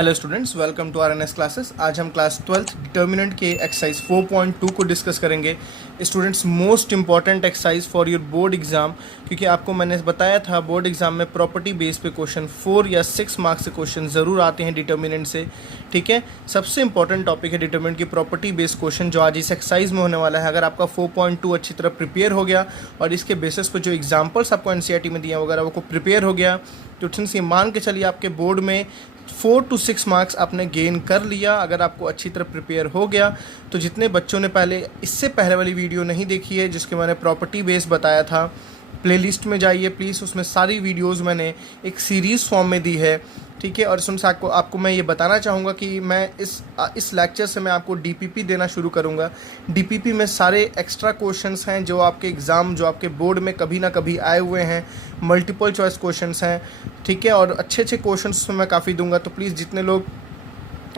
Hello students, welcome to RNS classes. आज हम class 12th determinant के एक्सरसाइज 4.2 को डिस्कस करेंगे। Students, most important exercise for your board exam, क्योंकि आपको मैंने बताया था बोर्ड एग्जाम में प्रॉपर्टी बेस पे क्वेश्चन 4 या 6 मार्क्स से क्वेश्चन ज़रूर आते हैं डिटर्मिनेंट से। ठीक है, सबसे इंपॉर्टेंट टॉपिक है डिटर्मिनेंट की प्रॉपर्टी बेस्ड क्वेश्चन जो आज इस एक्सरसाइज में होने वाला है। अगर आपका 4.2 अच्छी तरह प्रिपेयर हो गया और इसके बेसिस पर जो एग्जाम्पल्स आपको एनसीईआरटी में दिए वगैरह वो प्रिपेयर हो गया, तो स्टूडेंट्स ये मान के चलिए आपके बोर्ड में 4 to 6 मार्क्स आपने गेन कर लिया। अगर आपको अच्छी तरह प्रिपेयर हो गया तो जितने बच्चों ने इससे पहले वाली वीडियो नहीं देखी है जिसके मैंने प्रॉपर्टी बेस बताया था, प्लेलिस्ट में जाइए प्लीज़, उसमें सारी वीडियोस मैंने एक सीरीज़ फॉर्म में दी है। ठीक है, और इसमें से आपको मैं ये बताना चाहूँगा कि मैं इस लेक्चर से मैं आपको डीपीपी देना शुरू करूँगा। डीपीपी में सारे एक्स्ट्रा क्वेश्चंस हैं जो आपके एग्ज़ाम, जो आपके बोर्ड में कभी ना कभी आए हुए हैं, मल्टीपल चॉइस क्वेश्चंस हैं। ठीक है, और अच्छे अच्छे क्वेश्चंस मैं काफ़ी दूंगा। तो प्लीज़ जितने लोग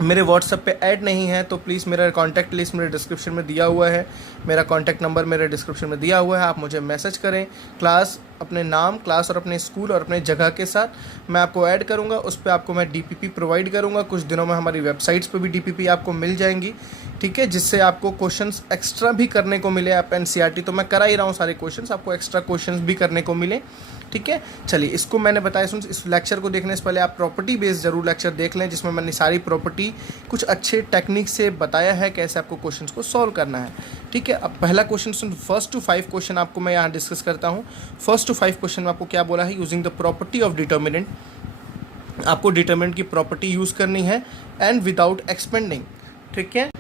मेरे व्हाट्सएप पे ऐड नहीं है तो प्लीज़ मेरा कॉन्टैक्ट लिस्ट मेरे डिस्क्रिप्शन में दिया हुआ है, मेरा कॉन्टैक्ट नंबर मेरे डिस्क्रिप्शन में दिया हुआ है। आप मुझे मैसेज करें, क्लास, अपने नाम, क्लास और अपने स्कूल और अपने जगह के साथ मैं आपको ऐड करूंगा। उस पर आपको मैं डीपीपी प्रोवाइड करूंगा। कुछ दिनों में हमारी वेबसाइट्स पे भी डीपीपी आपको मिल जाएंगी। ठीक है, जिससे आपको क्वेश्चंस एक्स्ट्रा भी करने को मिले। आप एनसीईआरटी तो मैं करा ही रहा हूँ सारे क्वेश्चंस, आपको एक्स्ट्रा क्वेश्चंस भी करने को मिले। ठीक है, चलिए इसको मैंने बताया। सुन, इस लेक्चर को देखने से पहले आप प्रॉपर्टी बेस्ड जरूर लेक्चर देख लें, जिसमें मैंने सारी प्रॉपर्टी कुछ अच्छे टेक्निक से बताया है कैसे आपको क्वेश्चंस को सॉल्व करना है। ठीक है, अब पहला क्वेश्चन सुन, फर्स्ट टू 5 क्वेश्चन आपको मैं यहाँ डिस्कस करता हूँ। फर्स्ट टू 5 क्वेश्चन में आपको क्या बोला है, using the property of determinant. आपको डिटर्मिनेंट की प्रॉपर्टी यूज़ करनी है एंड विदाउट एक्सपेंडिंग। ठीक है,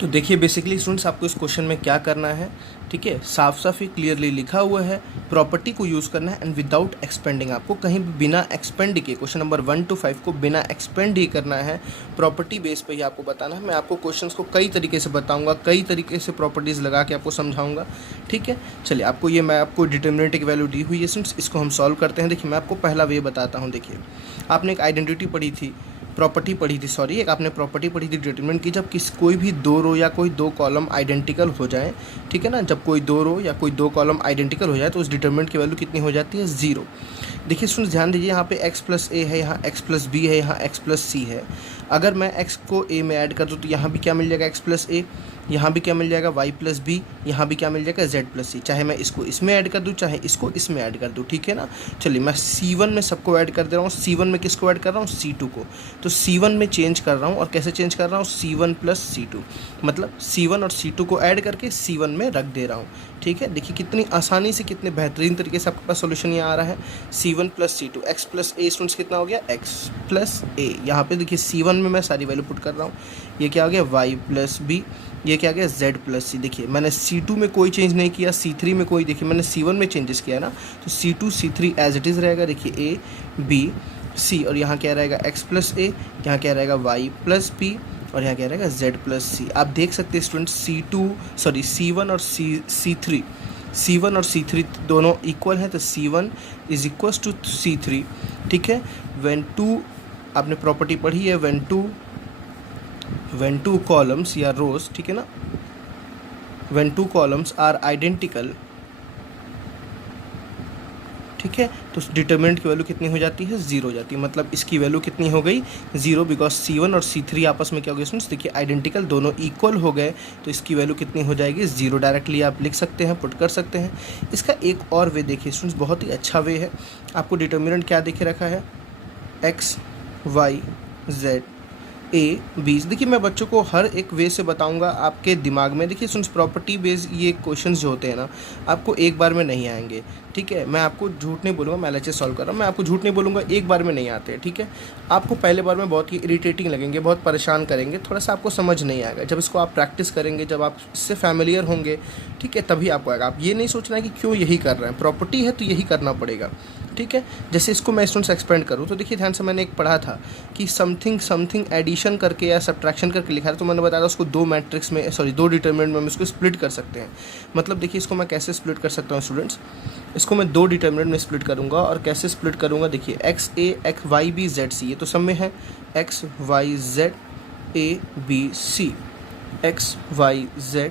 तो देखिए बेसिकली स्टूडेंट्स आपको इस क्वेश्चन में क्या करना है। ठीक है, साफ साफ ही क्लियरली लिखा हुआ है, प्रॉपर्टी को यूज़ करना है एंड विदाउट एक्सपेंडिंग। आपको कहीं भी बिना एक्सपेंड के क्वेश्चन नंबर 1 to 5 को बिना एक्सपेंड ही करना है, प्रॉपर्टी बेस पे ही आपको बताना है। मैं आपको क्वेश्चंस को कई तरीके से बताऊंगा, कई तरीके से प्रॉपर्टीज़ लगा के आपको समझाऊंगा। ठीक है, चलिए मैं आपको डिटर्मिनेंट की वैल्यू दी हुई है स्टूडेंट्स, इसको हम सॉल्व करते हैं। देखिए मैं आपको पहला वे बताता हूँ। देखिए आपने एक आइडेंटिटी पढ़ी थी, प्रॉपर्टी पढ़ी थी, सॉरी, एक आपने प्रॉपर्टी पढ़ी थी डिटरमिनेंट की, जब कोई भी 2 रो या कोई 2 कॉलम आइडेंटिकल हो जाए। ठीक है ना, जब कोई 2 रो या कोई 2 कॉलम आइडेंटिकल हो जाए तो उस डिटरमिनेंट की वैल्यू कितनी हो जाती है, 0। देखिए स्टूडेंट्स ध्यान दीजिए, यहाँ पे x + a है, यहाँ x + b है, यहाँ x + c है। अगर मैं x को a में ऐड कर दूँ तो यहाँ भी क्या मिल जाएगा, x + a, यहाँ भी क्या मिल जाएगा, y + b, यहाँ भी क्या मिल जाएगा, z + c। चाहे मैं इसको इसमें ऐड कर दूँ, चाहे इसको इसमें ऐड कर दूँ। ठीक है ना, चलिए मैं C1 में सबको ऐड कर दे रहा हूँ। C1 में किसको ऐड कर रहा हूँ, C2 को। तो C1 में चेंज कर रहा हूँ, और कैसे चेंज कर रहा हूँ, C1 + C2, मतलब C1 और C2 को ऐड करके C1 में रख दे रहा हूँ। ठीक है, देखिए कितनी आसानी से, कितने बेहतरीन तरीके से आपके पास सोल्यूशन यहाँ आ रहा है। C1 + C2, x + a students कितना हो गया, x + a। यहाँ पे देखिए C1 में मैं सारी वैल्यू पुट कर रहा हूँ, ये क्या हो गया, y + b, ये क्या गया, z + c। देखिए मैंने C2 में कोई चेंज नहीं किया, C3 में कोई, देखिए मैंने C1 में चेंजेस किया ना, तो C2 C3 as it is रहेगा। देखिए a b c, और यहाँ क्या रहेगा, x + a, यहाँ क्या रहेगा, y + b, और यहाँ क्या रहेगा, z + c। आप देख सकते हैं स्टूडेंट्स C1 और C1 और C3 दोनों इक्वल हैं, तो C1 = C3। ठीक है, when 2, आपने प्रॉपर्टी पढ़ी है, when two columns या रोज, ठीक है ना, when 2 columns आर आइडेंटिकल, ठीक है, तो डिटरमिनेंट की वैल्यू कितनी हो जाती है, 0 हो जाती है। मतलब इसकी वैल्यू कितनी हो गई, 0, बिकॉज C1 और C3 आपस में क्या हो गया स्टूडेंट्स, देखिए आइडेंटिकल, दोनों इक्वल हो गए, तो इसकी वैल्यू कितनी हो जाएगी, 0। डायरेक्टली आप लिख सकते हैं, पुट कर सकते हैं। इसका एक और वे देखिए स्टूडेंट्स, बहुत ही अच्छा वे है। आपको डिटरमिनेंट क्या देखे रखा है, x y z a b। देखिए मैं बच्चों को हर एक वे से बताऊंगा आपके दिमाग में। देखिए सुन, प्रॉपर्टी बेस्ड ये क्वेश्चंस जो होते हैं ना, आपको एक बार में नहीं आएंगे। ठीक है, मैं आपको झूठ नहीं बोलूँगा, मैं LHS सॉल्व कर रहा हूँ, मैं आपको झूठ नहीं बोलूँगा, एक बार में नहीं आते हैं। ठीक है, आपको पहले बार में बहुत ही इरिटेटिंग लगेंगे, बहुत परेशान करेंगे, थोड़ा सा आपको समझ नहीं आएगा। जब इसको आप प्रैक्टिस करेंगे, जब आप इससे फैमिलियर होंगे, ठीक है, तभी आपको आएगा। आप ये नहीं सोचना है कि क्यों यही कर रहे हैं, प्रॉपर्टी है तो यही करना पड़ेगा। ठीक है, जैसे इसको मैं स्टूडेंट्स एक्सपेंड करूँ तो देखिए ध्यान से, मैंने एक पढ़ा था कि समथिंग एडिशन करके या सब्ट्रैक्शन करके लिखा है, तो मैंने बताया था उसको 2 मैट्रिक्स में, सॉरी 2 डिटरमिनेंट में हम इसको स्प्लिट कर सकते हैं। मतलब देखिए इसको मैं कैसे स्प्लिट कर सकता हूँ स्टूडेंट्स, इसको मैं 2 डिटरमिनेंट में स्प्लिट करूँगा। और कैसे स्प्लिट करूँगा, देखिए x a x y b z c, ये तो सब में है, x y z a b c, x y z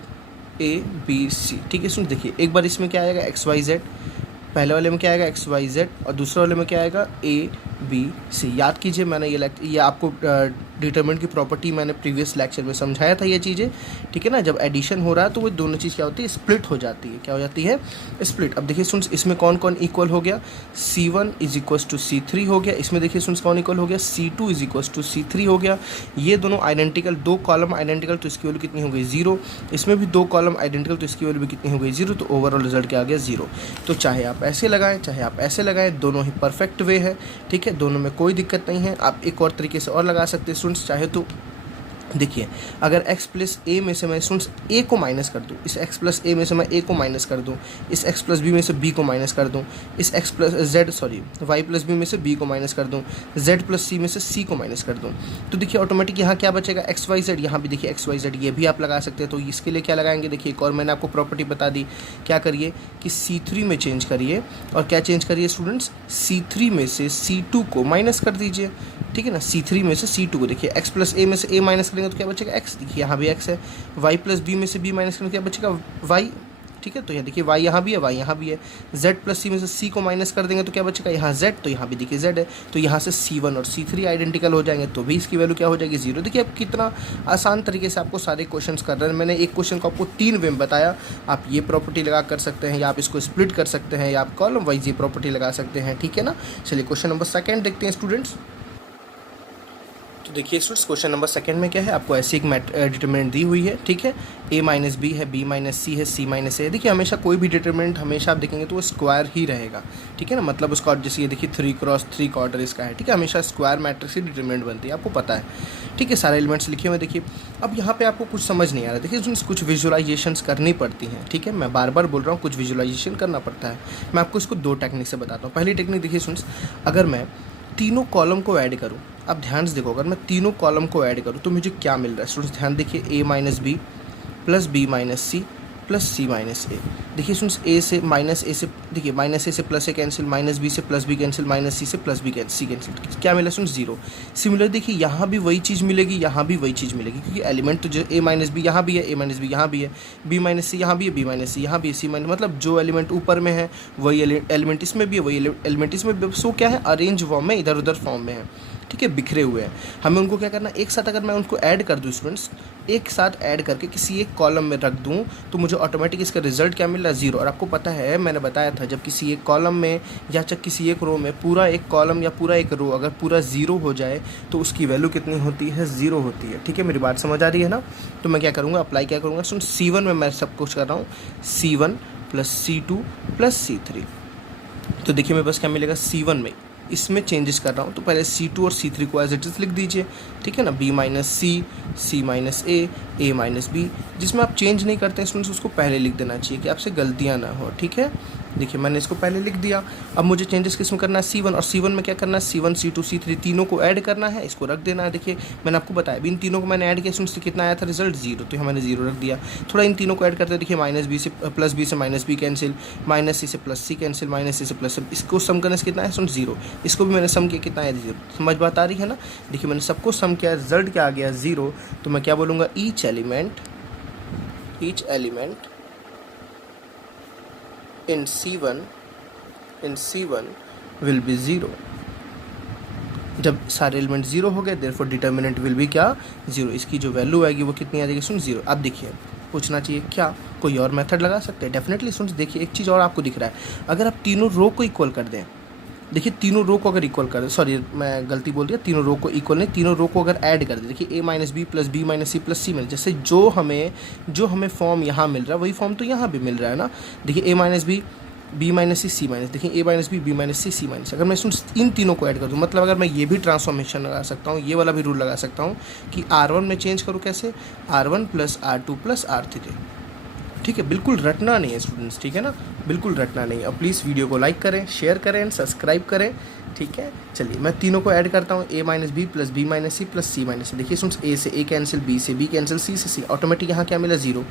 a b c। ठीक है सुन, देखिए एक बार इसमें क्या आएगा, x y z, पहले वाले में क्या आएगा, x y z, और दूसरे वाले में क्या आएगा, a बी सी। याद कीजिए मैंने ये आपको डिटरमिनेंट की प्रॉपर्टी मैंने प्रीवियस लेक्चर में समझाया था ये चीज़ें, ठीक है ना। जब एडिशन हो रहा है तो वो दोनों चीज़ क्या होती है, स्प्लिट हो जाती है। क्या हो जाती है, स्प्लिट। अब देखिए स्टूडेंट्स इसमें कौन कौन इक्वल हो गया, C1 is equals to C3 हो गया। इसमें देखिए स्टूडेंट्स कौन इक्वल हो गया, C2 is equals to C3 हो गया। ये दोनों आइडेंटिकल, दो कॉलम आइडेंटिकल तो इसकी वैल्यू कितनी हो गई, 0। इसमें भी दो कॉलम आइडेंटिकल तो इसकी वैल्यू भी कितनी हो गई, 0। तो ओवरऑल रिजल्ट क्या आ गया, 0। तो चाहे आप ऐसे लगाएं चाहे आप ऐसे लगाएं, दोनों ही परफेक्ट वे है, ठीक है, दोनों में कोई दिक्कत नहीं है। आप एक और तरीके से और लगा सकते हैं स्टूडेंट्स चाहे तो। देखिए अगर x प्लस ए में से मैं स्टूडेंट्स a को माइनस कर दूँ, इस x प्लस ए में से मैं a को माइनस कर दूँ, इस x प्लस बी में से b को माइनस कर दूँ, इस y प्लस बी में से b को माइनस कर दूँ, z प्लस c में से c को माइनस कर दूँ, तो देखिए ऑटोमेटिक यहाँ क्या बचेगा, x y z। यहाँ भी देखिए x y z ये भी आप लगा सकते हैं। तो इसके लिए क्या लगाएंगे, देखिए एक और मैंने आपको प्रॉपर्टी बता दी। क्या करिए कि C3 में चेंज करिए, और क्या चेंज करिए स्टूडेंट्स, C3 में से C2 को माइनस कर दीजिए, ठीक है ना। C3 में से C2 को, देखिए x प्लस ए में से a माइनस करेंगे तो क्या बचेगा, x। देखिए यहाँ भी x है। y प्लस बी में से b माइनस करेंगे तो क्या बचेगा, y, ठीक है। तो यहाँ देखिए y यहाँ भी है, y यहाँ भी है। z प्लस c में से c को माइनस कर देंगे तो क्या बचेगा, यहाँ z। तो यहाँ भी देखिए z है। तो यहाँ से C1 और C3 आइडेंटिकल हो जाएंगे, तो भी इसकी वैल्यू क्या हो जाएगी, 0। देखिए अब कितना आसान तरीके से आपको सारे क्वेश्चंस कर रहे हैं। मैंने एक क्वेश्चन को आपको 3 वे में बताया। आप ये प्रॉपर्टी लगा कर सकते हैं, या आप इसको स्प्लिट कर सकते हैं, या आप कॉलम वाइज ये प्रॉपर्टी लगा सकते हैं, ठीक है ना। चलिए क्वेश्चन नंबर 2 देखते हैं स्टूडेंट्स। तो देखिए स्टूडेंट्स क्वेश्चन नंबर 2 में क्या है, आपको ऐसी एक डिटरमिनेंट दी हुई है, ठीक है। a माइनस बी है, b माइनस सी है, c माइनस ए। देखिए हमेशा कोई भी डिटरमिनेंट हमेशा आप देखेंगे तो वो स्क्वायर ही रहेगा, ठीक है ना। मतलब उसका जैसे ये देखिए 3x3 का ऑर्डर इसका है, ठीक है। हमेशा स्क्वायर मैट्रिक्स की डिटरमिनेंट बनती है, आपको पता है, ठीक है। सारे एलिमेंट्स लिखे हुए देखिए। अब यहाँ पे आपको कुछ समझ नहीं आ रहा, देखिए स्टूडेंट्स कुछ विजुअलाइजेशंस करनी पड़ती हैं, ठीक है। मैं बार बार बोल रहा हूँ कुछ विजुअलाइजेशन करना पड़ता है। मैं आपको इसको 2 टेक्निक से बताता हूँ। पहली टेक्निक देखिए स्टूडेंट्स, अगर मैं तीनों कॉलम को ऐड करूँ, अब ध्यान से देखो, अगर मैं तीनों कॉलम को ऐड करूँ तो मुझे क्या मिल रहा है स्टूडेंट्स, ध्यान देखिए, a minus B plus B minus C plus C minus A. देखिए स्टूडेंट्स a से माइनस ए से, देखिए माइनस ए से plus A cancel, minus B से plus B cancel, minus C से प्लस बी सी कैंसिल, क्या मिला स्टूडेंट्स, 0। सिमिलर देखिए यहाँ भी वही चीज़ मिलेगी, यहाँ भी वही चीज़ मिलेगी, क्योंकि एलिमेंट तो जो a माइनस बी यहाँ भी है, a माइनस बी यहाँ भी है, b माइनस सी यहाँ भी है, b माइनस सी यहाँ भी है, c माइनस, मतलब जो एलिमेंट ऊपर में है वही एलिमेंट इसमें भी है, वही एलिमेंट इसमें भी। सो क्या है, अरेंज फॉर्म में, इधर उधर फॉर्म में है, ठीक है, बिखरे हुए हैं। हमें उनको क्या करना है, एक साथ अगर मैं उनको ऐड कर दूँ स्टूडेंट्स, एक साथ ऐड करके किसी एक कॉलम में रख दूँ तो मुझे ऑटोमेटिक इसका रिजल्ट क्या मिल रहा है, 0। और आपको पता है मैंने बताया था, जब किसी एक कॉलम में या जब किसी एक रो में पूरा एक कॉलम या पूरा एक रो अगर पूरा 0 हो जाए तो उसकी वैल्यू कितनी होती है, 0 होती है, ठीक है। मेरी बात समझ आ रही है ना। तो मैं क्या करूँगा, अप्लाई क्या करूँगा C1 में मैं सब कुछ कर रहा हूँ, C1 plus C2 plus C3। तो देखिए मेरे पास क्या मिलेगा, C1 में इसमें चेंजेस कर रहा हूँ, तो पहले C2 और C3 को एज इट इज़ लिख दीजिए, ठीक है ना। b माइनस सी, c माइनस ए माइनस बी। जिसमें आप चेंज नहीं करते हैं स्टूडेंट्स उसको पहले लिख देना चाहिए कि आपसे गलतियाँ ना हो, ठीक है। देखिए मैंने इसको पहले लिख दिया। अब मुझे चेंजेस किस में करना है, C1, और C1 में क्या करना है, C1 C2 C3 तीनों को ऐड करना है, इसको रख देना है। देखिए मैंने आपको बताया इन तीनों को मैंने ऐड किया, स्टूडेंट्स कितना आया था रिजल्ट, 0। तो यहाँ मैंने 0 रख दिया। थोड़ा इन तीनों को ऐड करते हैं, देखिए माइनस बी से प्लस बी से minus B cancel, minus C से प्लस सी कैंसिल, माइनस सी से प्लस, इसको सम करने से कितना है स्टूडेंट्स, 0। इसको भी मैंने सम किया, कितना है, 0। समझ बात आ रही है ना। देखिए मैंने सबको सम किया, रिजल्ट क्या आ गया, 0। तो मैं क्या बोलूँगा, each element in C1 will be 0। जब सारे एलिमेंट 0 हो गए देयरफॉर डिटर्मिनेंट विल बी क्या, 0। इसकी जो वैल्यू आएगी वो कितनी आ जाएगी, सुन 0। अब देखिए पूछना चाहिए क्या कोई और मेथड लगा सकते हैं, डेफिनेटली सुन। देखिए एक चीज़ और आपको दिख रहा है, अगर आप तीनों रो को इक्वल कर दें, देखिए तीनों रो को अगर इक्वल कर दें, सॉरी मैं गलती बोल दिया, तीनों रो को इक्वल नहीं, तीनों रो को अगर ऐड कर दें, देखिए a minus B plus B minus C plus C minus, जैसे जो हमें फॉर्म यहाँ मिल रहा है वही फॉर्म तो यहाँ भी मिल रहा है ना। देखिए a minus B B minus C C minus, देखिए a minus B minus C C minus. अगर मैं इन तीनों को ऐड कर दूँ, मतलब अगर मैं ये भी ट्रांसफॉर्मेशन लगा सकता हूँ, ये वाला भी रूल लगा सकता हूँ कि R1 में चेंज करूँ कैसे, R1 plus R2 plus R3, ठीक है। बिल्कुल रटना नहीं है स्टूडेंट्स, ठीक है ना, बिल्कुल रटना नहीं है। और प्लीज़ वीडियो को लाइक करें, शेयर करें एंड सब्सक्राइब करें, ठीक है। चलिए मैं तीनों को ऐड करता हूँ, a minus B plus B minus C plus C minus C. देखिए स्टूडेंट्स a से a कैंसिल, b से b कैंसिल, c से c, ऑटोमेटिक यहाँ क्या मिला, 0।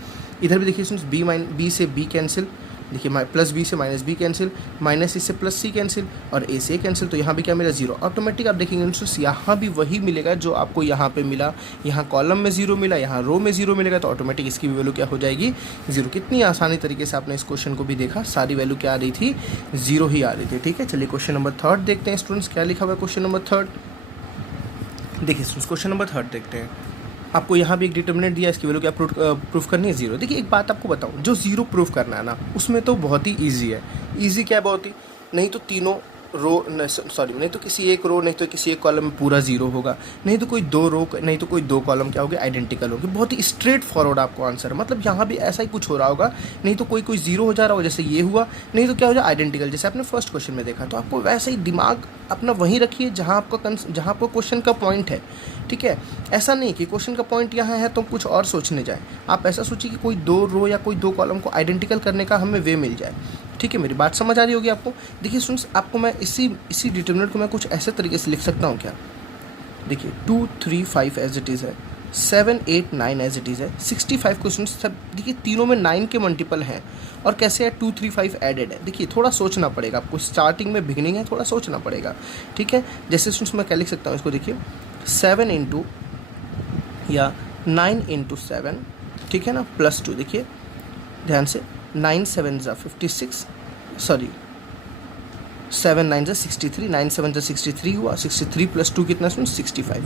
इधर भी देखिए स्टूडेंट्स b से b कैंसिल, देखिए प्लस बी से minus B cancel, minus C से प्लस सी कैंसिल और ए से कैंसिल, तो यहाँ भी क्या मिला 0। ऑटोमेटिक आप देखेंगे स्टूडेंट्स यहाँ भी वही मिलेगा जो आपको यहाँ पे मिला, यहाँ कॉलम में 0 मिला, यहाँ रो में 0 मिलेगा, तो ऑटोमेटिक इसकी भी वैल्यू क्या हो जाएगी 0। कितनी आसानी तरीके से आपने इस क्वेश्चन को भी देखा, सारी वैल्यू क्या आ रही थी 0 ही आ रही थी। ठीक है, चलिए क्वेश्चन नंबर 3 देखते हैं स्टूडेंट्स, क्या लिखा हुआ है क्वेश्चन नंबर 3। देखिए स्टूडेंट्स क्वेश्चन नंबर 3 देखते हैं। आपको यहाँ भी एक डिटर्मिनेंट दिया, इसकी वैल्यू क्या प्रूफ करनी है 0। देखिए एक बात आपको बताऊँ, जो 0 प्रूफ करना है ना उसमें तो बहुत ही ईजी है। ईजी क्या है, बहुत ही, नहीं तो तीनों रो नहीं तो किसी एक रो, नहीं तो किसी एक कॉलम में पूरा 0 होगा, नहीं तो कोई 2 रो, नहीं तो कोई 2 कॉलम क्या होगी आइडेंटिकल होगी। बहुत ही स्ट्रेट फॉरवर्ड आपको आंसर है। मतलब यहाँ भी ऐसा ही कुछ हो रहा होगा, नहीं तो कोई 0 हो जा रहा होगा जैसे ये हुआ, नहीं तो क्या हो जाए आइडेंटिकल, जैसे आपने फर्स्ट क्वेश्चन में देखा। तो आपको वैसे ही दिमाग अपना वहीं रखिए जहाँ आपको क्वेश्चन का पॉइंट है। ठीक है, ऐसा नहीं कि क्वेश्चन का पॉइंट यहाँ है तो कुछ और सोचने जाए। आप ऐसा सोचिए कि कोई 2 रो या कोई 2 कॉलम को आइडेंटिकल करने का हमें वे मिल जाए। ठीक है, मेरी बात समझ आ रही होगी आपको। देखिए स्टूडेंट्स, आपको मैं इसी डिटर्मिनेंट को मैं कुछ ऐसे तरीके से लिख सकता हूँ क्या। देखिए 2 3 5 एज इट इज़ है, 7 8 9 एज इट इज़ है, 65 क्वेश्चन सब। देखिए तीनों में 9 के मल्टीपल हैं और कैसे है 2 3 5 एडेड है। देखिए थोड़ा सोचना पड़ेगा आपको, स्टार्टिंग में बिगनिंग है, थोड़ा सोचना पड़ेगा। ठीक है, जैसे स्टूडेंट्स मैं क्या लिख सकता हूँ इसको, देखिए 7 इंटू या 9 इंटू 7, ठीक है ना, प्लस 2। देखिए ध्यान से, 9 7 ज़ा 56, सॉरी 7 9 ज़ा 63, 9 7 ज़ा 63 हुआ, 63 प्लस 2 कितना सुन 65।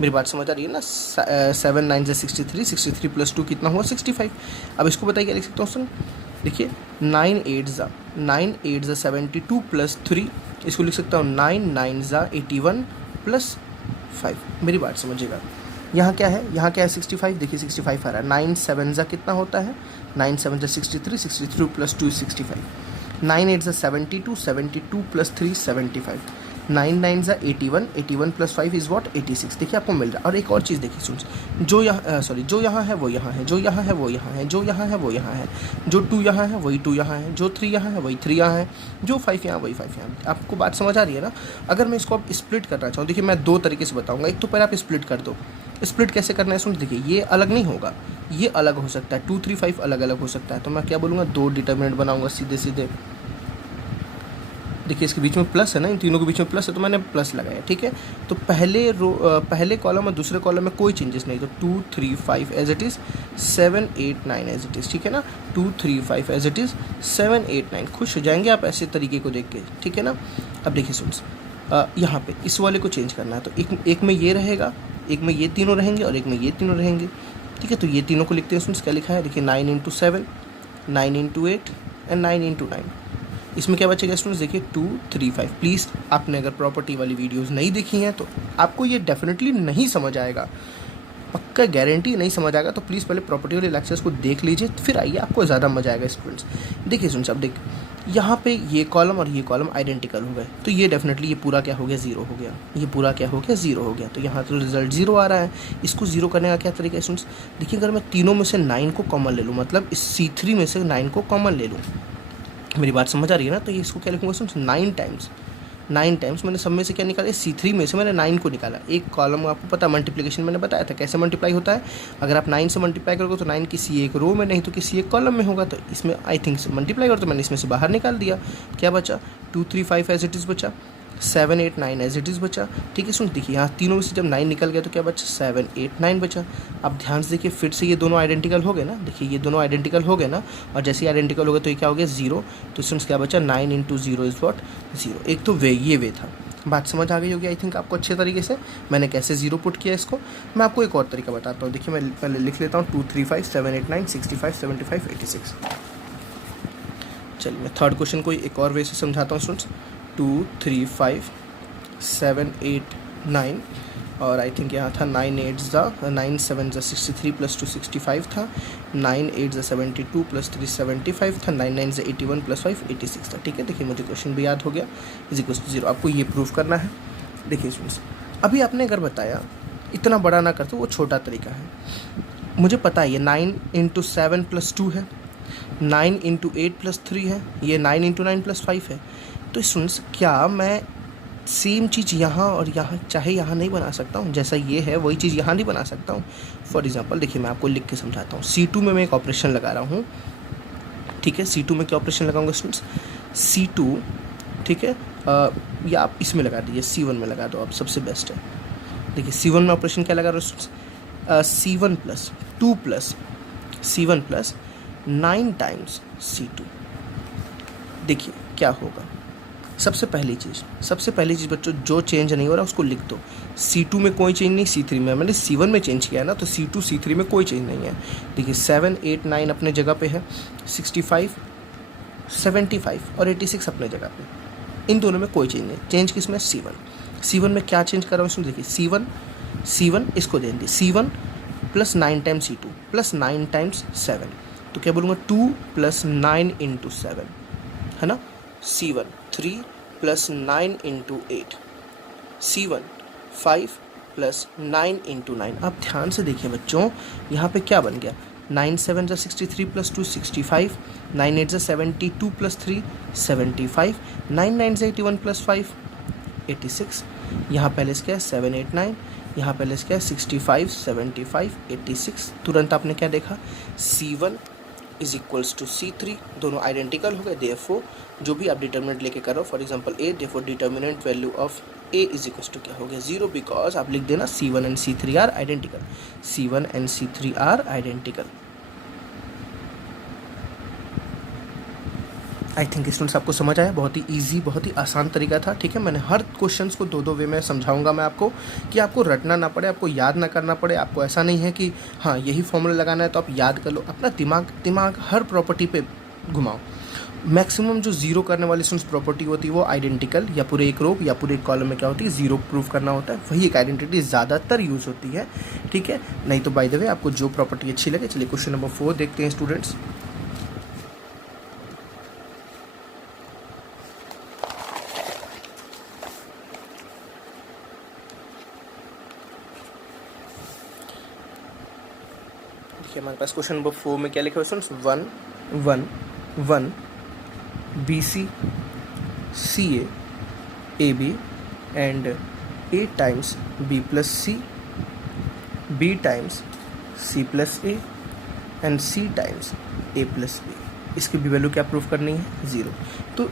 मेरी बात समझ आ रही है ना। 7 9 ज़ा 63, 63 प्लस 2 कितना हुआ 65। अब इसको बताइए क्या लिख सकता हूँ सुन। देखिए 9 8 ज़ा 72 प्लस 3, इसको लिख सकता हूँ 9 9 ज़ा 81 प्लस 5। मेरी बात समझिएगा, यहाँ क्या है, यहाँ क्या है 65। देखिए 65 आ रहा है, 9 7 ज़ा कितना होता है, 9 7 ज़ा 63, 63 प्लस 2 65, 9 8 ज़ा 72, 72 प्लस 3 75, 9 9 ज़ा 81, 81 प्लस 5 इज़ वॉट 86। देखिए आपको मिल रहा है। और एक और चीज़ देखिए सुन, जो यहाँ है वो यहाँ है, जो यहाँ है वो यहाँ है, जो यहाँ है वो यहाँ है, जो 2 यहाँ है वही 2 यहाँ है, जो 3 यहाँ है वही 3 यहाँ है, जो 5 यहाँ वही 5 यहाँ। आपको बात समझ आ रही है ना। अगर मैं इसको अब स्प्लिट करना चाहूँ, देखिए मैं 2 तरीके से बताऊँगा। एक तो पहले आप स्प्लिट कर दो। स्प्लिट कैसे करना है सुन, देखिए ये अलग नहीं होगा, ये अलग हो सकता है, 2 3 5 अलग अलग हो सकता है। तो मैं क्या बोलूँगा, 2 डिटर्मिनेंट बनाऊँगा सीधे सीधे। देखिए इसके बीच में प्लस है ना, इन तीनों के बीच में प्लस है तो मैंने प्लस लगाया। ठीक है, तो पहले कॉलम और दूसरे कॉलम में कोई चेंजेस नहीं, तो 2 3 5 as it is, 7 8 9 as it is. ठीक है ना, 2 3 5 एज इट इज़, 7 8 9। खुश हो जाएंगे आप ऐसे तरीके को देख के। ठीक है ना। अब देखिए सुन, यहाँ पे इस वाले को चेंज करना है, तो एक में ये रहेगा, एक में ये तीनों रहेंगे और एक में ये तीनों रहेंगे। ठीक है, तो ये तीनों को लिखते हैं। सुन क्या लिखा है, देखिए 9 इंटू 7, 9 इंटू 8 एंड 9 इंटू 9। इसमें क्या बचेगा स्टूडेंट्स, देखिए 2 3 5। प्लीज़ आपने अगर प्रॉपर्टी वाली वीडियोस नहीं देखी हैं तो आपको ये डेफिनेटली नहीं समझ आएगा, पक्का गारंटी नहीं समझ आएगा। तो प्लीज़ पहले प्रॉपर्टी वाले लेक्चर्स को देख लीजिए, फिर आइए, आपको ज़्यादा मजा आएगा स्टूडेंट्स। देखिए स्टूडेंट्स, अब देखिए यहाँ पे ये कॉलम और ये कॉलम आइडेंटिकल हो गए, तो ये डेफिनेटली ये पूरा क्या हो गया 0 हो गया, ये पूरा क्या हो गया 0 हो गया। तो यहाँ तो रिजल्ट 0 आ रहा है। इसको 0 करने का क्या तरीका है स्टूडेंट्स, देखिए अगर मैं तीनों में से 9 को कॉमन ले लूँ, मतलब इस C3 में से 9 को कॉमन ले लूँ, मेरी बात समझ आ रही है ना। तो ये इसको क्या लिखूँगा सुन, 9 टाइम्स मैंने सब में से क्या निकाला, C3 में से मैंने 9 को निकाला। एक कॉलम आपको पता, मल्टीप्लिकेशन मैंने बताया था कैसे मल्टीप्लाई होता है। अगर आप 9 से मल्टीप्लाई करोगे तो 9 किसी एक रो में, नहीं तो किसी एक कॉलम में होगा, तो इसमें आई थिंक से मल्टीप्लाई और, तो मैंने इसमें से बाहर निकाल दिया। क्या बचा, 2 3 5 एज इट इज़ बचा, 7 8 9 एज इट इज़ बचा। ठीक है सुन, देखिए यहाँ तीनों में से जब 9 निकल गया तो क्या बचा, 7 8 9 बचा। अब ध्यान से देखिए, फिर से ये दोनों आइडेंटिकल हो गए ना। देखिए ये दोनों आइडेंटिकल हो गए ना, और जैसे ही आइडेंटिकल हो गए तो ये क्या हो गया 0। तो सुन क्या बचा, 9 इंटू 0 इज़ वॉट 0। एक तो ये वे था। बात समझ आ गई होगी आई थिंक आपको अच्छे तरीके से। मैंने कैसे 0 पुट किया इसको, मैं आपको एक और तरीका बताता हूँ। देखिए मैं पहले लिख लेता हूँ 2 3 5 7 8 9 65 75 86। चलिए मैं थर्ड क्वेश्चन को एक और वे से समझाता हूँ स्टूडेंट्स। 2 3 5 7 8 9 और आई थिंक यहाँ था 9 8 ज़ा 9 7 ज़ा 63 प्लस 2 65 था, 9 8 ज़ा 72 प्लस 3 75 था, 9 9 ज़ा 81 प्लस 5 86 था। ठीक है, देखिए मुझे क्वेश्चन भी याद हो गया, इज इक्वल्स टू 0। आपको ये प्रूफ करना है। देखिए स्टूडेंट्स, अभी आपने अगर बताया इतना बड़ा ना कर तो वो छोटा तरीका है। मुझे पता है ये 9 इंटू 7 प्लस 2 है, 9 इंटू 8 प्लस 3 है, ये 9 इंटू 9 प्लस 5 है। तो स्टूडेंट्स क्या मैं सेम चीज़ यहाँ और यहाँ चाहे यहाँ नहीं बना सकता हूँ, जैसा ये है वही चीज़ यहाँ नहीं बना सकता हूँ। फॉर एग्जांपल देखिए मैं आपको लिख के समझाता हूँ। C2 में मैं एक ऑपरेशन लगा रहा हूँ, ठीक है। C2 में क्या ऑपरेशन लगाऊंगा स्टूडेंट्स, C2, ठीक है, या आप इसमें लगा दीजिए, C1 में लगा दो आप, सबसे बेस्ट है। देखिए C1 में ऑपरेशन क्या लगा रहे हो students, C1 plus 2 plus C1 plus 9 times C2। देखिए क्या होगा, सबसे पहली चीज़ बच्चों, जो चेंज नहीं हो रहा उसको लिख दो। C2 में कोई चेंज नहीं, C3 में, मैंने C1 में चेंज किया है ना, तो C2 C3 में कोई चेंज नहीं है। देखिए 7 8 9 अपने जगह पे है, 65 75 और 86 अपने जगह पे, इन दोनों में कोई चेंज नहीं। चेंज किस में, C1 में क्या चेंज कर रहा हूँ इसमें, देखिए C1 इसको दे देंगे, C1 plus 9 times C2 plus 9 times 7, तो क्या बोलूँगा 2 प्लस 9 इंटू 7, है ना। C1 3 plus 9 into 8, C1 5 plus 9 into 9। अब ध्यान से देखिए बच्चों, यहाँ पे क्या बन गया, 9 7 जा 63 प्लस 2 65, 9 8 जा 72 प्लस 3 75, 9 9 जा 81 प्लस 5 86। यहाँ पहले इसका है 7 8 9, यहाँ पहले इसका है 65 75 86। तुरंत आपने क्या देखा, C1 is equals to C3, दोनों आइडेंटिकल हो गए। देयरफॉर जो भी आप डिटर्मिनेंट लेके करो, for example A, therefore determinant value of A is equals to क्या हो गया, 0, बिकॉज आप लिख देना C1 and C3 are identical, C1 and C3 are identical. I think students आपको समझ आया, बहुत ही ईजी, बहुत ही आसान तरीका था, ठीक है। मैंने हर क्वेश्चंस को दो वे में समझाऊंगा मैं आपको, कि आपको रटना ना पड़े, आपको याद ना करना पड़े। आपको ऐसा नहीं है कि हाँ यही फॉर्मूला लगाना है तो आप याद कर लो, अपना दिमाग हर प्रॉपर्टी पे घुमाओ। मैक्सिमम जो जीरो करने वाली स्टूडेंट्स प्रॉपर्टी होती है वो आइडेंटिकल, या पूरे एक रो या पूरे एक कॉलम में क्या होती है, जीरो प्रूफ करना होता है, वही एक आइडेंटिटी ज़्यादातर यूज़ होती है, ठीक है। नहीं तो बाय द वे आपको जो प्रॉपर्टी अच्छी लगे। चलिए क्वेश्चन नंबर 4 देखते हैं स्टूडेंट्स। हमारे पास क्वेश्चन नंबर 4 में क्या लिखा है students, 1 1 1 BC CA AB and A times B plus C, B times C plus A and C times A plus B। इसकी भी वैल्यू क्या प्रूफ करनी है, 0। तो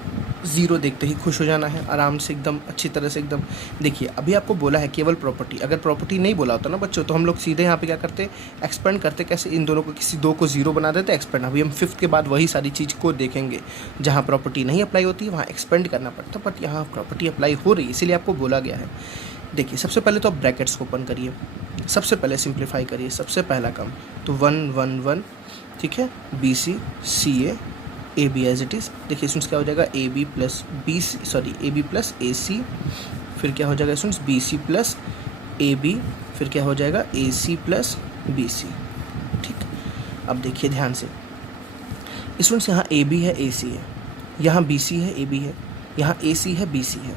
0 देखते ही खुश हो जाना है, आराम से एकदम अच्छी तरह से एकदम। देखिए अभी आपको बोला है केवल प्रॉपर्टी, अगर प्रॉपर्टी नहीं बोला होता ना बच्चों, तो हम लोग सीधे यहाँ पे क्या करते, एक्सपेंड करते, कैसे, इन दोनों को, किसी दो को 0 बना देते एक्सपेंड। अभी हम 5th के बाद वही सारी चीज़ को देखेंगे, जहाँ प्रॉपर्टी नहीं अप्लाई होती है वहाँ एक्सपेंड करना पड़ता, बट यहाँ प्रॉपर्टी अप्लाई हो रही है, इसीलिए आपको बोला गया है। देखिए सबसे पहले तो आप ब्रैकेट्स को ओपन करिए, सबसे पहले सिंप्लीफाई करिए, सबसे पहला कम तो 1 1 1, ठीक है, BC CA AB as it is. देखिए इसमें क्या हो जाएगा, AB plus BC, sorry AB plus AC, फिर क्या हो जाएगा स्टूडेंट्स BC प्लस AB, फिर क्या हो जाएगा AC प्लस BC, ठीक। अब देखिए ध्यान से स्टूडेंट्स, यहाँ AB है AC है, यहाँ BC है AB है, यहाँ AC है BC है।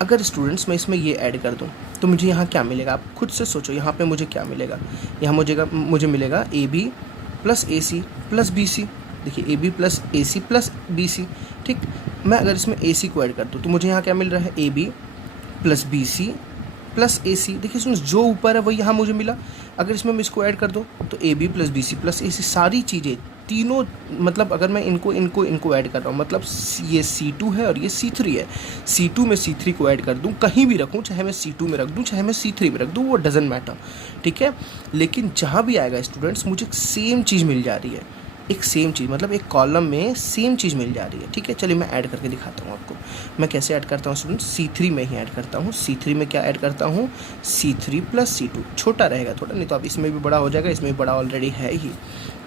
अगर स्टूडेंट्स मैं इसमें ये ऐड कर दूँ तो मुझे यहाँ क्या मिलेगा, आप खुद से सोचो, यहाँ पे मुझे क्या मिलेगा, यहाँ मुझे मिलेगा AB plus AC plus BC। देखिए AB plus AC plus BC, ठीक। मैं अगर इसमें AC को ऐड कर दूँ तो मुझे यहाँ क्या मिल रहा है, AB plus BC plus AC। देखिए सुन, जो ऊपर है वही यहाँ मुझे मिला। अगर इसमें मैं इसको ऐड कर दूँ तो AB plus BC plus AC, सारी चीज़ें तीनों, मतलब अगर मैं इनको ऐड कर रहा हूँ, मतलब ये C2 है और ये C3 है, C2 में C3 को ऐड कर दूँ, कहीं भी रखूँ, चाहे मैं C2 में रख दूँ चाहे मैं C3 में रख दूँ, वो डजेंट मैटर, ठीक है। लेकिन जहाँ भी आएगा स्टूडेंट्स, मुझे सेम चीज़ मिल जा रही है, एक सेम चीज़, मतलब एक कॉलम में सेम चीज़ मिल जा रही है, ठीक है। चलिए मैं ऐड करके दिखाता हूँ आपको, मैं कैसे ऐड करता हूँ स्टूडेंट्स, C3 में ही ऐड करता हूँ। C3 में क्या ऐड करता हूँ, C3 प्लस C2, छोटा रहेगा थोड़ा, नहीं तो अब इसमें भी बड़ा हो जाएगा, इसमें भी बड़ा ऑलरेडी है ही,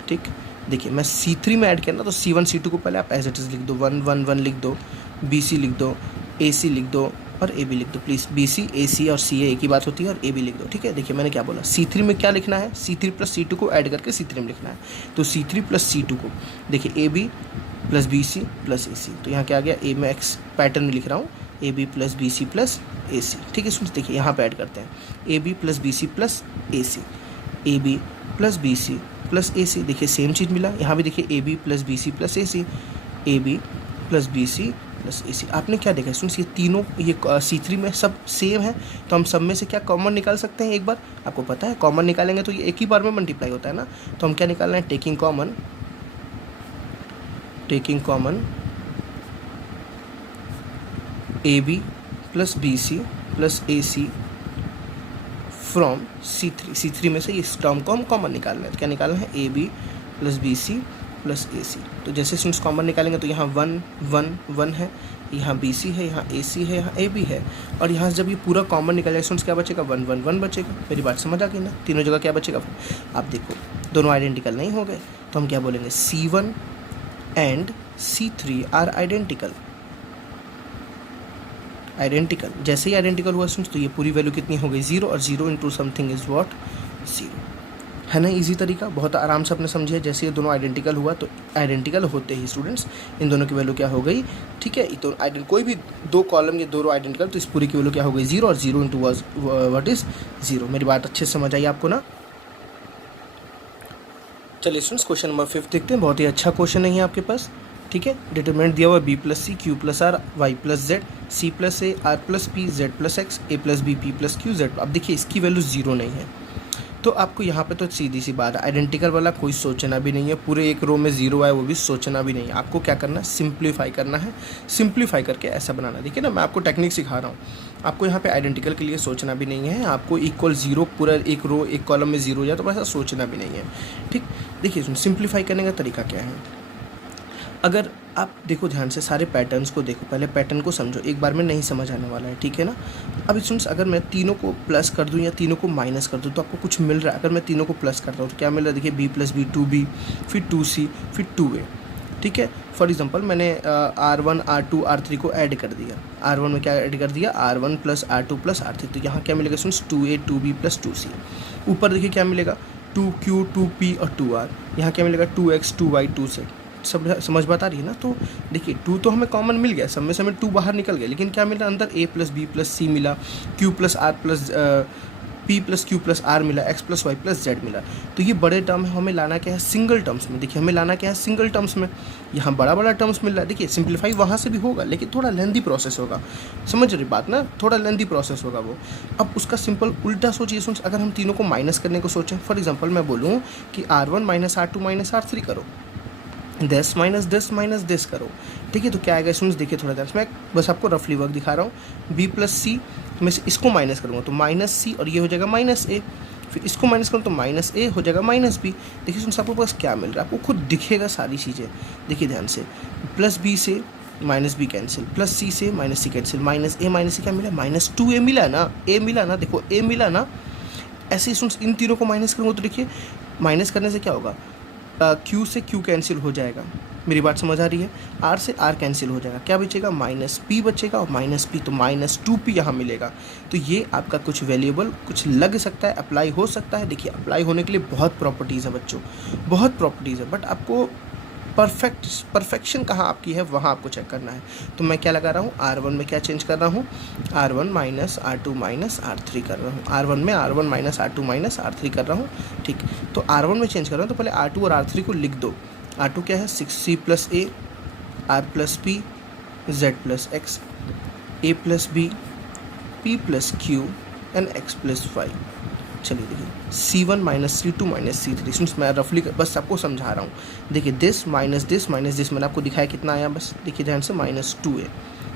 ठीक। देखिए मैं C3 में ऐड किया ना, तो C1 C2 को पहले आप एज इट इज़ लिख दो, 1 1 1 लिख दो, BC लिख दो, AC लिख दो और AB लिख दो। प्लीज़ BC AC और CA एक ही बात होती है, और AB लिख दो, ठीक है। देखिए मैंने क्या बोला, C3 में क्या लिखना है, C3 प्लस C2 को ऐड करके C3 में लिखना है, तो C3 प्लस C2 को देखिए AB plus BC plus AC, तो यहाँ क्या आ गया, A में X पैटर्न में लिख रहा हूँ, AB plus BC plus AC, ठीक है। सुन देखिए यहाँ पे ऐड करते हैं, AB plus BC plus AC, AB plus BC plus AC, देखिए सेम चीज़ मिला। यहाँ भी देखिए AB plus BC plus AC, AB plus BC plus AC। आपने क्या देखा सुन, ये तीनों, ये C3 में सब सेम है, तो हम सब में से क्या कॉमन निकाल सकते हैं एक बार, आपको पता है कॉमन निकालेंगे तो ये एक ही बार में मल्टीप्लाई होता है ना, तो हम क्या निकालना है, taking common taking common A B plus B C plus A C from C3 में से इस टर्म को हम कॉमन निकालना है। तो क्या निकालना है, A B plus B C plus A C. तो जैसे स्टूडेंट्स कॉमन निकालेंगे तो यहाँ 1 1 1 है, यहाँ बी सी है, यहाँ ए सी है, यहाँ ए बी है, और यहाँ से जब ये पूरा कॉमन निकालेगा स्टूडेंट्स क्या बचेगा, 1 1 1 बचेगा। मेरी बात समझ आ गई ना, तीनों जगह क्या बचेगा। आप देखो दोनों आइडेंटिकल नहीं हो गए तो हम क्या बोलेंगे, C1 and C3 are identical. जैसे ही आइडेंटिकल हुआ स्टूडेंट्स तो ये पूरी वैल्यू कितनी हो गई, 0, और 0 इंटू समथिंग इज व्हाट, 0। है ना इजी तरीका, बहुत आराम से आपने समझे। जैसे ये दोनों आइडेंटिकल हुआ तो आइडेंटिकल होते ही स्टूडेंट्स इन दोनों की वैल्यू क्या हो गई, ठीक है। तो कोई भी दो कॉलम या दो रो आइडेंटिकल तो इस पूरी की वैल्यू क्या हो गई, 0, और 0 इंटू व्हाट इज 0। मेरी बात अच्छे से समझ आई आपको ना। चलिए स्टूडेंट्स क्वेश्चन नंबर 5 देखते हैं। बहुत ही अच्छा क्वेश्चन है आपके पास, ठीक है। डिटरमिनेंट दिया हुआ B plus C Q plus R Y plus Z C plus A R plus P Z plus X A plus B P plus Q Z. अब देखिए इसकी वैल्यू 0 नहीं है तो आपको यहाँ पे तो सीधी सी बात है, आइडेंटिकल वाला कोई सोचना भी नहीं है, पूरे एक रो में 0 आए वो भी सोचना भी नहीं है। आपको क्या करना है, सिंप्लीफाई करना है। सिंप्लीफाई करके ऐसा बनाना, देखिए ना मैं आपको टेक्निक सिखा रहा हूँ। आपको यहाँ पे आइडेंटिकल के लिए सोचना भी नहीं है, आपको इक्वल 0 पूरा एक रो एक कॉलम में 0 हो जाए तो वैसा सोचना भी नहीं है, ठीक। देखिए सिंप्लीफाई करने का तरीका क्या है, अगर आप देखो ध्यान से सारे पैटर्न्स को देखो, पहले पैटर्न को समझो, एक बार में नहीं समझ आने वाला है, ठीक है ना। अब स्टूडेंट्स अगर मैं तीनों को प्लस कर दूं या तीनों को माइनस कर दूं तो आपको कुछ मिल रहा है। अगर मैं तीनों को प्लस करता हूँ तो क्या मिल रहा है, देखिए बी प्लस बी 2b फिर 2c फिर 2a, ठीक है। फॉर एग्जांपल मैंने R1 R2 R3 को ऐड कर दिया। R1 में क्या ऐड कर दिया, R1 plus R2 plus R3, तो यहाँ क्या मिलेगा students 2a 2b plus 2c। ऊपर देखिए क्या मिलेगा 2q 2p और 2r, यहाँ क्या मिलेगा 2x 2y 2z। सब समझ बात आ रही है ना। तो देखिए 2 तो हमें कॉमन मिल गया, सब में से हमें 2 बाहर निकल गया, लेकिन क्या मिला अंदर, a plus B plus C मिला, q plus R plus p plus q plus r मिला, x plus Y plus z मिला। तो ये बड़े टर्म है, हमें लाना क्या है सिंगल टर्म्स में। देखिए हमें लाना क्या है सिंगल टर्म्स में, यहाँ बड़ा बड़ा टर्म्स मिल रहा है। देखिए सिंप्लीफाई वहाँ से भी होगा लेकिन थोड़ा लेंदी प्रोसेस होगा, समझ रही बात ना, थोड़ा लेंदी प्रोसेस होगा वो। अब उसका सिंपल उल्टा सोचिए, अगर हम तीनों को माइनस करने को सोचें, फॉर एग्जाम्पल मैं बोलूँ कि R1 minus R2 minus R3 करो, 10 माइनस 10 माइनस 10 करो, ठीक है। तो क्या आएगा स्टूडेंट्स, देखिए थोड़ा ध्यान से, मैं बस आपको रफली वर्क दिखा रहा हूँ। b प्लस सी में से इसको माइनस करूँगा तो माइनस सी और ये हो जाएगा माइनस ए, फिर इसको माइनस करूँ तो माइनस ए हो जाएगा माइनस बी। देखिए स्टूडेंट्स आपको पास क्या मिल रहा है, आपको खुद दिखेगा सारी चीज़ें। देखिए ध्यान से, प्लस बी से माइनस बी कैंसिल, प्लस सी से माइनस सी कैंसिल, माइनस से क्या मिला, माइनस 2a मिला ना, a मिला ना, देखो a मिला ना। ऐसे स्टूडेंट्स इन तीनों को माइनस करूँगा तो देखिए माइनस करने से क्या होगा, Q से Q कैंसिल हो जाएगा, मेरी बात समझ आ रही है। R से R कैंसिल हो जाएगा, क्या बचेगा, माइनस P बचेगा, और माइनस P तो माइनस 2P यहाँ मिलेगा। तो ये आपका कुछ वैल्यूएबल कुछ लग सकता है, अप्लाई हो सकता है। देखिए अप्लाई होने के लिए बहुत प्रॉपर्टीज़ है बच्चों, बहुत प्रॉपर्टीज़ है, बट आपको परफेक्शन कहाँ आपकी है वहाँ आपको चेक करना है। तो मैं क्या लगा रहा हूँ, R1 में क्या चेंज कर रहा हूँ, R1 minus R2 minus R3 कर रहा हूँ, R1 में R1 minus R2 minus R3 कर रहा हूँ, ठीक। तो R1 में चेंज कर रहा हूँ तो पहले R2 और R3 को लिख दो। R2 क्या है, 6c plus A R plus P Z plus X A plus B P plus Q and X plus Y. चलिए देखिए C1 minus C2 minus C3, मैं रफली बस आपको समझा रहा हूँ। देखिए दिस माइनस दिस मैंने आपको दिखाया कितना आया, बस देखिए ध्यान से माइनस 2a,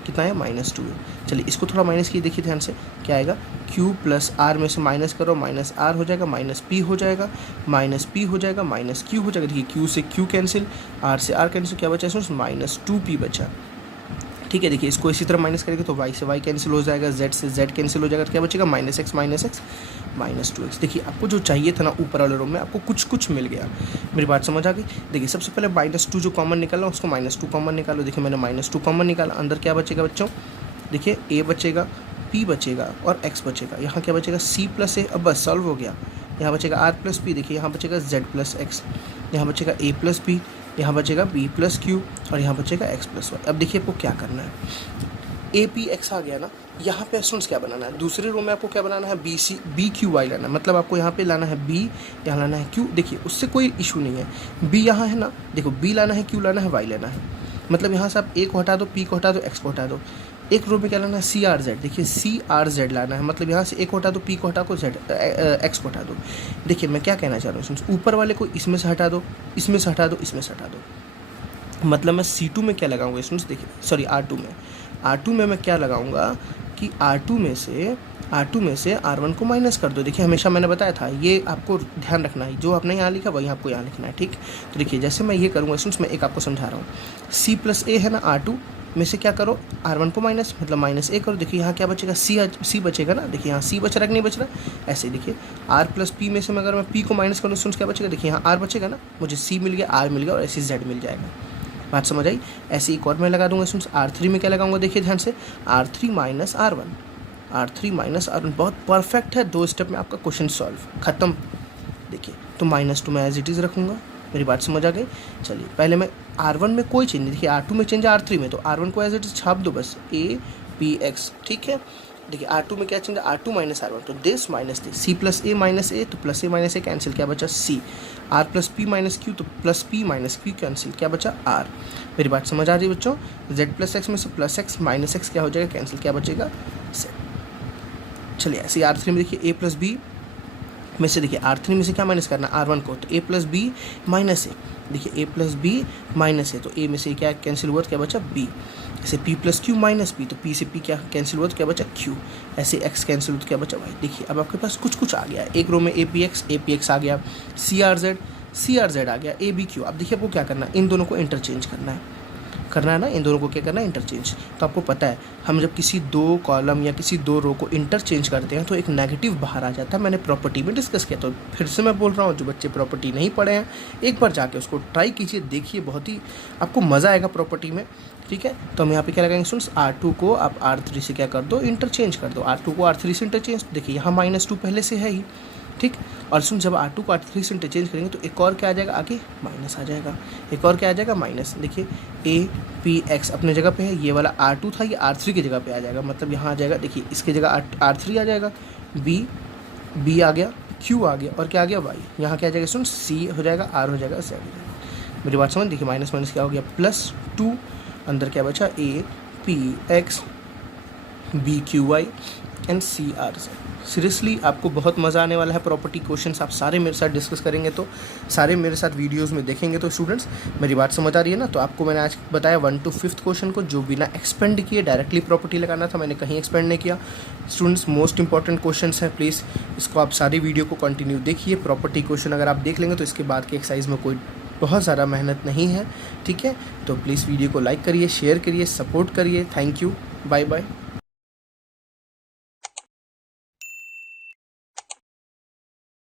कितना आया माइनस 2a। चलिए इसको थोड़ा माइनस किए, देखिए ध्यान से क्या आएगा, Q प्लस R में से माइनस करो, माइनस R हो जाएगा, माइनस P हो जाएगा, माइनस P हो जाएगा, माइनस Q हो जाएगा। देखिए Q से Q कैंसिल, R से R कैंसिल, क्या बचा है माइनस 2P बचा, ठीक है। देखिए इसको इसी तरह माइनस करेंगे तो y से y कैंसिल हो जाएगा, z से z कैंसिल हो जाएगा, तो क्या बचेगा माइनस x माइनस 2x। देखिए आपको जो चाहिए था ना ऊपर वाले रो में आपको कुछ मिल गया, मेरी बात समझ आ गई। देखिए सबसे पहले -2 जो कॉमन निकाला उसको -2 कॉमन निकालो। देखिए मैंने -2 कॉमन निकाला, अंदर क्या बचेगा बच्चों, देखिए a बचेगा, p बचेगा और x बचेगा। यहाँ क्या बचेगा c प्लस ए, अब बस सॉल्व हो गया। यहाँ बचेगा r प्लस पी, देखिए यहाँ बचेगा z प्लस एक्स, यहाँ बचेगा a प्लस पी, यहाँ बचेगा b प्लस क्यू और यहाँ बचेगा x प्लस वाई। अब देखिए आपको क्या करना है, ए पी एक्स आ गया ना, यहाँ पे स्टूडेंट्स क्या बनाना है, दूसरे रो में आपको क्या बनाना है, बी क्यू वाई लाना है। मतलब आपको यहाँ पे लाना है b, यहाँ लाना है q। देखिए उससे कोई इशू नहीं है, b यहाँ है ना, देखो b लाना है, q लाना है, y लेना है। मतलब यहाँ से आप a को हटा दो, p को हटा दो, x को हटा दो। एक रो में क्या लाना है, सी आर जेड, देखिए सी आर जेड लाना है। मतलब यहाँ से a को हटा दो, p को हटा दो, x को हटा दो। देखिए मैं क्या कहना चाह रहा हूँ, ऊपर वाले को इसमें से हटा दो, इसमें से हटा दो, इसमें से हटा दो। मतलब मैं C2 में क्या लगाऊंगा स्टूडेंट्स, देखिए सॉरी R2 में मैं क्या लगाऊंगा कि R2 में से R1 को माइनस कर दो। देखिए हमेशा मैंने बताया था, ये आपको ध्यान रखना है, जो आपने यहाँ लिखा वही आपको यहाँ लिखना है, ठीक। तो देखिए जैसे मैं ये करूँगा स्टूडेंट्स, मैं एक आपको समझा रहा हूँ, C+A है ना, R2 में से क्या करो, R1 को माइनस, मतलब -A करो। देखिए यहाँ क्या बचेगा, C बचेगा ना, देखिए यहाँ C बच रहा है कि नहीं बच रहा, ऐसे ही देखिए R+P में से मैं अगर मैं P को माइनस करूँ स्टूडेंट्स क्या बचेगा, देखिए यहाँ R बचेगा ना, मुझे C मिल गया, R मिल गया और ऐसे Z मिल जाएगा। बात समझ आई। ऐसे एक और मैं लगा दूंगा स्टूडेंट्स, R3 में क्या लगाऊंगा, देखिए ध्यान से, R3 माइनस R1, बहुत परफेक्ट है, 2 स्टेप में आपका क्वेश्चन सॉल्व खत्म। देखिए तो -2 मैं एज इट इज़ रखूँगा, मेरी बात समझ आ गई। चलिए पहले मैं R1 में कोई चेंज नहीं, देखिए R2 में चेंज है, R3 में, तो R1 को एज इट इज छाप दो बस, APX, ठीक है। देखिए R2 में क्या चेंज है, R2 माइनस R1, तो this minus this, C+A minus A, तो +A कैंसिल, क्या बचा C, R+P माइनस Q, तो +P माइनस Q कैंसिल, क्या बचा R। मेरी बात समझ आ रही है बच्चों। Z+X में से +X माइनस X क्या हो जाएगा, कैंसिल, क्या बचेगा Z। चलिए ऐसे R3 में देखिए A+B में से, देखिए R3 में से क्या माइनस करना है, R1 को, तो A+B माइनस A, देखिए A+B माइनस A, तो A में से क्या कैंसिल हुआ, तो क्या बचा B। ऐसे P+Q माइनस P, तो P से P क्या कैंसिल हुआ, तो क्या बचा Q। ऐसे X कैंसिल हुआ तो क्या बचा Y। देखिए अब आपके पास कुछ आ गया, एक रो में APX आ गया, CRZ आ गया, ABQ। अब देखिए आपको क्या करना है, इन दोनों को इंटरचेंज करना है ना, इन दोनों को क्या करना है, इंटरचेंज। तो आपको पता है हम जब किसी 2 कॉलम या किसी 2 रो को इंटरचेंज करते हैं तो एक नेगेटिव बाहर आ जाता है। मैंने प्रॉपर्टी में डिस्कस किया, तो फिर से मैं बोल रहा हूँ, जो बच्चे प्रॉपर्टी नहीं पढ़े हैं एक बार जाके उसको ट्राई कीजिए, देखिए बहुत ही आपको मज़ा आएगा प्रॉपर्टी में, ठीक है। तो हम यहाँ पे क्या लगाएंगे स्टूडेंट्स, R2 को आप R3 से क्या कर दो, इंटरचेंज कर दो, R2 को R3 से इंटरचेंज, देखिए यहाँ -2 पहले से है ही, ठीक। और सुन, जब R2 को R3 से इंटरचेंज करेंगे तो एक और क्या आ जाएगा, आगे माइनस आ जाएगा, एक और क्या आ जाएगा, माइनस। देखिए APX अपने जगह पे है, ये वाला R2 था, ये R3 की जगह पे आ जाएगा, मतलब यहाँ आ जाएगा, देखिए इसकी जगह R3 आ जाएगा, B आ गया, Q आ गया, और क्या आ गया Y। यहाँ क्या आ जाएगा सुन, C हो जाएगा, R हो जाएगा, Z हो जाएगा। मेरी बात समझ, देखिए माइनस माइनस क्या हो गया, +2, अंदर क्या बचा, APX BQY and CRZ। Seriously आपको बहुत मज़ा आने वाला है, प्रॉपर्टी क्वेश्चंस आप सारे मेरे साथ डिस्कस करेंगे, तो सारे मेरे साथ वीडियोस में देखेंगे। तो स्टूडेंट्स मेरी बात समझ आ रही है ना। तो आपको मैंने आज बताया 1 to 5th क्वेश्चन को, जो बिना एक्सपेंड किए डायरेक्टली प्रॉपर्टी लगाना था, मैंने कहीं एक्सपेंड नहीं किया। स्टूडेंट्स मोस्ट इंपॉर्टेंट क्वेश्चन है, प्लीज़ इसको आप सारी वीडियो को कंटिन्यू देखिए। प्रॉपर्टी क्वेश्चन अगर आप देख लेंगे तो इसके बाद की एक्सरसाइज में कोई बहुत ज़्यादा मेहनत नहीं है, ठीक है। तो प्लीज़ वीडियो को लाइक करिए, शेयर करिए, सपोर्ट करिए। Thank you, bye bye.